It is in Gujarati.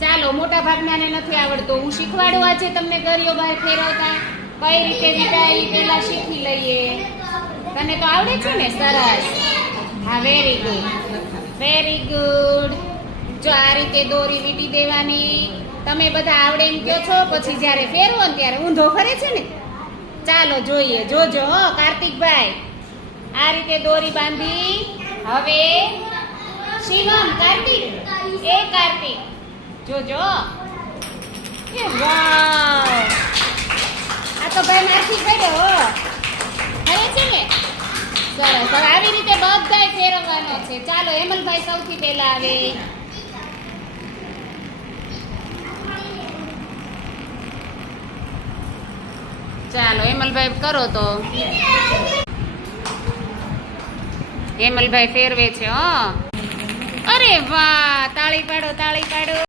ચાલો, મોટા ભાગનાને નથી આવડતો. હું શીખવાડું આજે તમને ગરીઓ બહાર ફેરવતા, કઈ રીતે વિટાઈ પેલા શીખી લઈએ. તને તો આવડે છે ને? સરસ. હા વેરી ગુડ વેરી ગુડ જો આ રીતે દોરી વીટી દેવાની. તમે બધા આવડે એમ કહો છો, પછી જ્યારે ફેરવો ને ત્યારે ઊંધો ફરે છે ને? ચાલો, જોઈએ. જોજો, હો, કાર્તિકભાઈ. આ રીતે દોરી બાંધી. હવે, શિવમ, કાર્તિક. એ કાર્તિક. જોજો. એ, વાવ. આ તો ભાઈ નાખી પડ્યો, હો. છે ને? સરસ. હવે આવી રીતે બધાય ફેરવવાનો છે. ચાલો, હેમલભાઈ સૌથી પહેલા આવે. ચાલો, હેમલભાઈ કરો તો. હેમલભાઈ ફેરવે છે, હો. અરે વાહ, તાળી પાડો તાળી પાડો.